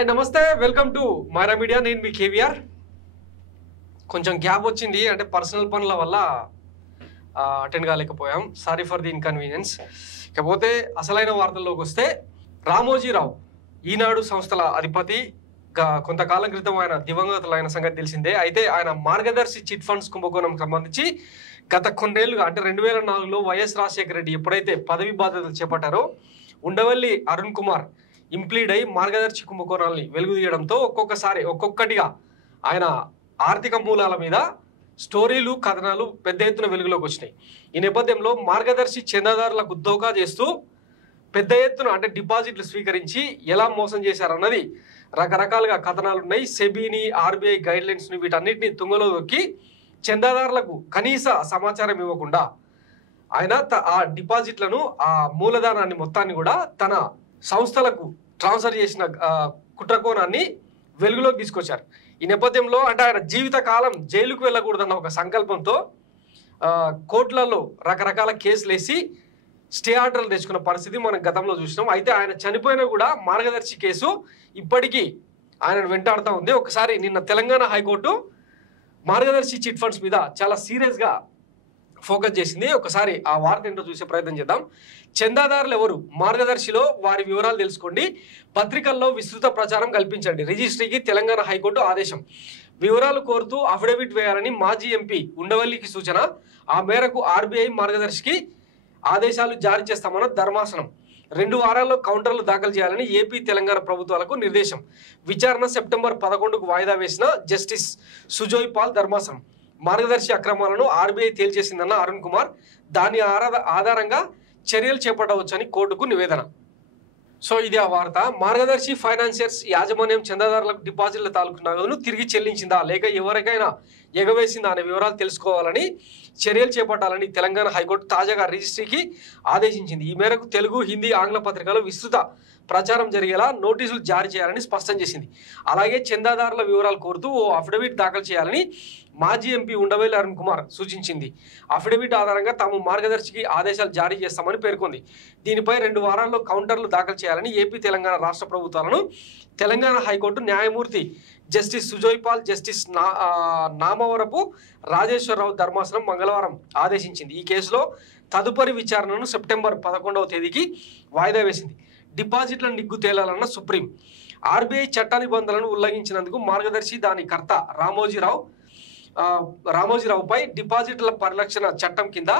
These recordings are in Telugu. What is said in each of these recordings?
హాయ్ నమస్తే వెల్కమ్ టు మైరా మీడియా నేను మీ కేవీఆర్ కొంచెం గ్యాప్ వచ్చింది అంటే పర్సనల్ పనుల వల్ల అటెండ్ కాలేకపోయాం సారీ ఫర్ ది ఇన్కన్వీనియన్స్ ఇకపోతే అసలైన వార్తల్లోకి వస్తే రామోజీరావు ఈనాడు సంస్థల అధిపతి కొంతకాలం క్రితం ఆయన దివంగతులైన సంగతి తెలిసిందే అయితే ఆయన మార్గదర్శి చిట్ ఫండ్స్ కుంభకోణంకి సంబంధించి గత కొన్నేళ్లుగా అంటే 2004లో వైఎస్ రాజశేఖర రెడ్డి ఎప్పుడైతే పదవి బాధ్యతలు చేపట్టారో ఉండవల్లి అరుణ్ కుమార్ ఇంప్లీడ్ అయి మార్గదర్శి కుంభకోణాలని వెలుగుదీయడంతో ఒక్కొక్కటిగా ఆయన ఆర్థిక మూలాల మీద స్టోరీలు కథనాలు పెద్ద ఎత్తున వెలుగులోకి వచ్చినాయి. ఈ నేపథ్యంలో మార్గదర్శి చందాదారులకు దోకా చేస్తూ పెద్ద ఎత్తున అంటే డిపాజిట్లు స్వీకరించి ఎలా మోసం చేశారన్నది రకరకాలుగా కథనాలు ఉన్నాయి. సెబీని ఆర్బీఐ గైడ్లైన్స్ని వీటన్నిటిని తుంగలో దొక్కి చందాదారులకు కనీస సమాచారం ఇవ్వకుండా ఆయన ఆ డిపాజిట్లను ఆ మూలధనాన్ని మొత్తాన్ని కూడా తన సంస్థలకు ట్రాన్స్ఫర్ చేసిన కుట్రకోణాన్ని వెలుగులోకి తీసుకొచ్చారు. ఈ నేపథ్యంలో అంటే ఆయన జీవితకాలం జైలుకు వెళ్ళకూడదన్న ఒక సంకల్పంతో కోర్టులలో రకరకాల కేసులు వేసి స్టే ఆర్డర్లు తెచ్చుకున్న పరిస్థితి మనం గతంలో చూసినాం. అయితే ఆయన చనిపోయినా కూడా మార్గదర్శి కేసు ఇప్పటికీ ఆయనను వెంటాడుతూ ఉంది. ఒకసారి నిన్న తెలంగాణ హైకోర్టు మార్గదర్శి చిట్ ఫండ్స్ మీద చాలా సీరియస్గా ఫోకస్ చేసింది. ఒకసారి ఆ వార్త ఏంటో చూసే ప్రయత్నం చేద్దాం. చందాదారులు ఎవరు, మార్గదర్శిలో వారి వివరాలు తెలుసుకోండి, పత్రికల్లో విస్తృత ప్రచారం కల్పించండి, రిజిస్ట్రీకి తెలంగాణ హైకోర్టు ఆదేశం, వివరాలు కోరుతూ అఫిడవిట్ వేయాలని మాజీ ఎంపీ ఉండవల్లికి సూచన, ఆ మేరకు ఆర్బీఐ మార్గదర్శికి ఆదేశాలు జారీ చేస్తామన్న ధర్మాసనం, 2 వారాల్లో కౌంటర్లు దాఖలు చేయాలని ఏపీ తెలంగాణ ప్రభుత్వాలకు నిర్దేశం, విచారణ సెప్టెంబర్ 11కు వాయిదా వేసిన జస్టిస్ సుజోయ్ పాల్ ధర్మాసనం, మార్గదర్శి అక్రమాలను ఆర్బీఐ తేల్చేసిందన్న అరుణ్ కుమార్, దాని ఆధారంగా చర్యలు చేపట్టవచ్చని కోర్టుకు నివేదన. సో ఇది ఆ వార్త. మార్గదర్శి ఫైనాన్షియర్స్ యాజమాన్యం చందాదారులకు డిపాజిట్ల తాలూకు నగదును తిరిగి చెల్లించిందా లేక ఎవరికైనా ఎగవేసిందా అనే వివరాలు తెలుసుకోవాలని చర్యలు చేపట్టాలని తెలంగాణ హైకోర్టు తాజాగా రిజిస్ట్రీకి ఆదేశించింది. ఈ మేరకు తెలుగు, హిందీ, ఆంగ్ల పత్రికల్లో విస్తృత ప్రచారం జరిగేలా నోటీసులు జారీ చేయాలని స్పష్టం చేసింది. అలాగే చందాదారుల వివరాలు కోరుతూ ఓ అఫిడవిట్ దాఖలు చేయాలని మాజీ ఎంపీ ఉండవల్లి అరుణ్ కుమార్ సూచించింది. అఫిడవిట్ ఆధారంగా తాము మార్గదర్శికి ఆదేశాలు జారీ చేస్తామని పేర్కొంది. దీనిపై 2 వారాల్లో కౌంటర్లు దాఖలు చేయాలని ఏపీ తెలంగాణ రాష్ట్ర ప్రభుత్వాలను తెలంగాణ హైకోర్టు న్యాయమూర్తి జస్టిస్ సుజోయ్ పాల్, జస్టిస్ నామవరపు రాజేశ్వరరావు ధర్మాసనం మంగళవారం ఆదేశించింది. ఈ కేసులో తదుపరి విచారణను సెప్టెంబర్ 11వ తేదీకి వాయిదా వేసింది. డిపాజిట్ల నిగ్గు తేలాలన్న సుప్రీం, ఆర్బీఐ చట్ట నిబంధనలను ఉల్లంఘించినందుకు మార్గదర్శి దాని కర్త రామోజీరావుపై డిపాజిట్ల పరిరక్షణ చట్టం కింద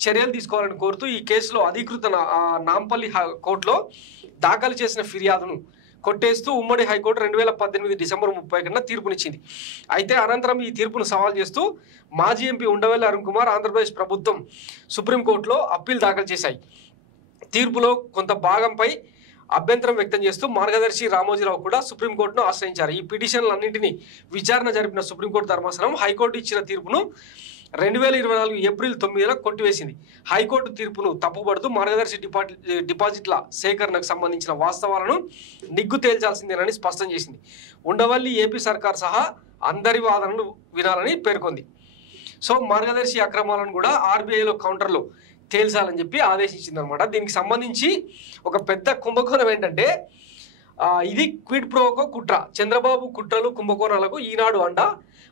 చర్యలు తీసుకోవాలని కోరుతూ ఈ కేసులో అధికృత నాంపల్లి కోర్టులో దాఖలు చేసిన ఫిర్యాదును కొట్టేస్తూ ఉమ్మడి హైకోర్టు 2018 డిసెంబర్ 30న తీర్పునిచ్చింది. అయితే అనంతరం ఈ తీర్పును సవాల్ చేస్తూ మాజీ ఎంపీ ఉండవల్లి అరుణ్ కుమార్, ఆంధ్రప్రదేశ్ ప్రభుత్వం సుప్రీంకోర్టులో అప్పీల్ దాఖలు చేశాయి. తీర్పులో కొంత భాగంపై అభ్యంతరం వ్యక్తం చేస్తూ మార్గదర్శి రామోజీరావు కూడా సుప్రీంకోర్టును ఆశ్రయించారు. ఈ పిటిషన్లన్నింటినీ విచారణ జరిపిన సుప్రీంకోర్టు ధర్మాసనం హైకోర్టు ఇచ్చిన తీర్పును 2024 ఏప్రిల్ 9న కొట్టివేసింది. హైకోర్టు తీర్పును తప్పుపడుతూ మార్గదర్శి డిపాజిట్ల సేకరణకు సంబంధించిన వాస్తవాలను నిగ్గు తేల్చాల్సిందేనని స్పష్టం చేసింది. ఉండవల్లి ఏపీ సర్కార్ సహా అందరి వాదనలు వినాలని పేర్కొంది. సో మార్గదర్శి అక్రమాలను కూడా ఆర్బీఐలో కౌంటర్లో తేల్చాలని చెప్పి ఆదేశించింది అనమాట. దీనికి సంబంధించి ఒక పెద్ద కుంభకోణం ఏంటంటే ఇది క్విడ్ ప్రోకో కుట్ర, చంద్రబాబు కుట్రలు కుంభకోణాలకు ఈనాడు అండ,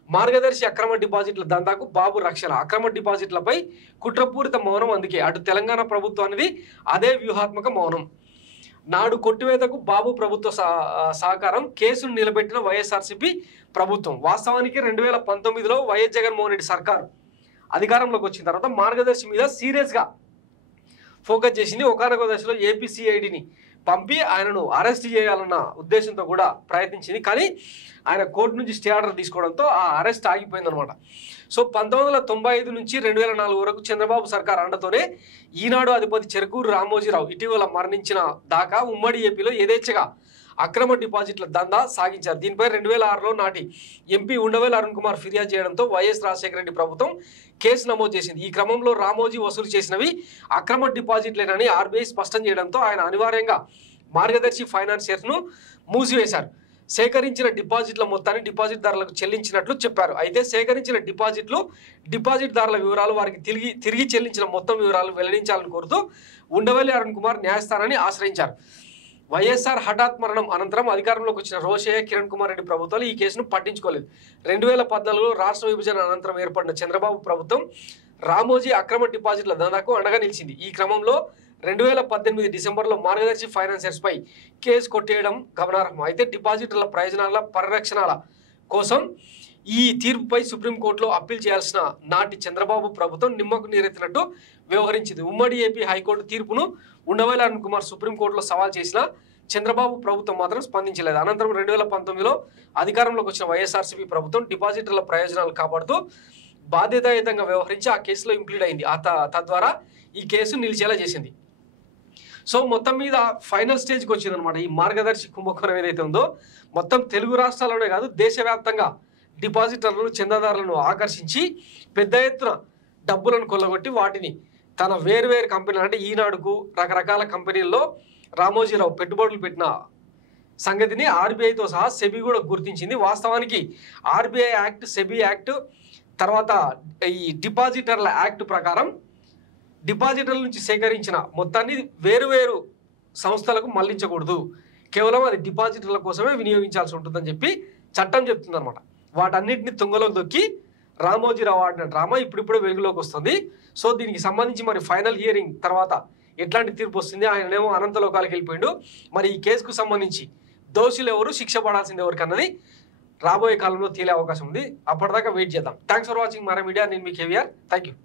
మార్గదర్శి అక్రమ డిపాజిట్ల దందాకు బాబు రక్షణ, అక్రమ డిపాజిట్లపై కుట్రపూరిత మౌనం, అందుకే అటు తెలంగాణ ప్రభుత్వానికి అదే వ్యూహాత్మక మౌనం, నాడు కొట్టివేతకు బాబు ప్రభుత్వ సహకారం, కేసును నిలబెట్టిన వైఎస్ఆర్సీపీ ప్రభుత్వం. వాస్తవానికి 2019లో వైఎస్ జగన్మోహన్ రెడ్డి సర్కారు అధికారంలోకి వచ్చిన తర్వాత మార్గదర్శి మీద సీరియస్గా ఫోకస్ చేసింది. ఒకానొక దశలో ఏపీసీఐడిని పంపి ఆయనను అరెస్ట్ చేయాలన్న ఉద్దేశంతో కూడా ప్రయత్నించింది. కానీ ఆయన కోర్టు నుంచి స్టే ఆర్డర్ తీసుకోవడంతో ఆ అరెస్ట్ ఆగిపోయిందనమాట. సో 1995 నుంచి 2004 వరకు చంద్రబాబు సర్కార్ అండతోనే ఈనాడు అధిపతి చెరుకూరు రామోజీరావు ఇటీవల మరణించిన దాకా ఉమ్మడి ఏపీలో యథేచ్ఛగా అక్రమ డిపాజిట్ల దందా సాగించారు. దీనిపై 2006లో నాటి ఎంపీ ఉండవల్లి అరుణ్ కుమార్ ఫిర్యాదు చేయడంతో వైఎస్ రాజశేఖర రెడ్డి ప్రభుత్వం కేసు నమోదు చేసింది. ఈ క్రమంలో రామోజీ వసూలు చేసినవి అక్రమ డిపాజిట్లేనని ఆర్బీఐ స్పష్టం చేయడంతో ఆయన అనివార్యంగా మార్గదర్శి ఫైనాన్షియర్స్ను మూసివేశారు. సేకరించిన డిపాజిట్ల మొత్తాన్ని డిపాజిట్దారులకు చెల్లించినట్లు చెప్పారు. అయితే సేకరించిన డిపాజిట్దారుల వివరాలు వారికి తిరిగి చెల్లించిన మొత్తం వివరాలు వెల్లడించాలని కోరుతూ ఉండవల్లి అరుణ్ కుమార్ న్యాయస్థానాన్ని ఆశ్రయించారు. వైఎస్ఆర్ హఠాత్ మరణం అనంతరం అధికారంలోకి వచ్చిన రోషయ్య కిరణ్ కుమార్ రెడ్డి ప్రభుత్వాలు ఈ కేసును పట్టించుకోలేదు. 2014లో రాష్ట్ర విభజన అనంతరం ఏర్పడిన చంద్రబాబు ప్రభుత్వం రామోజీ అక్రమ డిపాజిట్ల దందాకు అండగా నిలిచింది. ఈ క్రమంలో 2018 డిసెంబర్లో మార్గదర్శి ఫైనాన్సర్స్ పై కేసు కొట్టేయడం గమనార్హం. అయితే డిపాజిటర్ల ప్రయోజనాల పరిరక్షణల కోసం ఈ తీర్పుపై సుప్రీంకోర్టులో అప్పీల్ చేయాల్సిన నాటి చంద్రబాబు ప్రభుత్వం నిమ్మకు నీరెత్తినట్టు వ్యవహరించింది. ఉమ్మడి ఏపీ హైకోర్టు తీర్పును ఉండవల్లి అరుణ్ కుమార్ సుప్రీంకోర్టులో సవాల్ చేసిన చంద్రబాబు ప్రభుత్వం మాత్రం స్పందించలేదు. అనంతరం 2019లో అధికారంలోకి వచ్చిన వైఎస్ఆర్సీపీ ప్రభుత్వం డిపాజిటర్ల ప్రయోజనాలు కాపాడుతూ బాధ్యతాయుతంగా వ్యవహరించి ఆ కేసులో ఇంప్లీడ్ అయింది. తద్వారా ఈ కేసు నిలిచేలా చేసింది. సో మొత్తం మీద ఫైనల్ స్టేజ్కి వచ్చింది అనమాట. ఈ మార్గదర్శి కుంభకోణం ఏదైతే ఉందో మొత్తం తెలుగు రాష్ట్రాల్లోనే కాదు దేశవ్యాప్తంగా డిపాజిటర్లను చందాదారులను ఆకర్షించి పెద్ద ఎత్తున డబ్బులను కొల్లగొట్టి వాటిని తన వేరువేరు కంపెనీలు అంటే ఈనాడుకు రకరకాల కంపెనీల్లో రామోజీరావు పెట్టుబడులు పెట్టిన సంగతిని ఆర్బీఐతో సహా సెబీ కూడా గుర్తించింది. వాస్తవానికి ఆర్బీఐ యాక్ట్, సెబీ యాక్ట్, తర్వాత ఈ డిపాజిటర్ల యాక్ట్ ప్రకారం డిపాజిటర్ల నుంచి సేకరించిన మొత్తాన్ని వేరువేరు సంస్థలకు మళ్లించకూడదు, కేవలం అది డిపాజిటర్ల కోసమే వినియోగించాల్సి ఉంటుందని చెప్పి చట్టం చెప్తుందన్నమాట. వాటన్నిటిని తుంగలోకి దొక్కి రామోజీరావు ఆడిన డ్రామా ఇప్పుడిప్పుడే వెలుగులోకి వస్తుంది. సో దీనికి సంబంధించి మరి ఫైనల్ హియరింగ్ తర్వాత ఎట్లాంటి తీర్పు వస్తుంది? ఆయననేమో అనంతలోకాలకు వెళ్ళిపోయిండు. మరి ఈ కేసుకు సంబంధించి దోషులు ఎవరు, శిక్ష పడాల్సింది ఎవరికి అన్నది రాబోయే కాలంలో తేలే అవకాశం ఉంది. అప్పటిదాకా వెయిట్ చేద్దాం. Thanks for watching Mara media. నేను మీ కేవీఆర్. Thank you.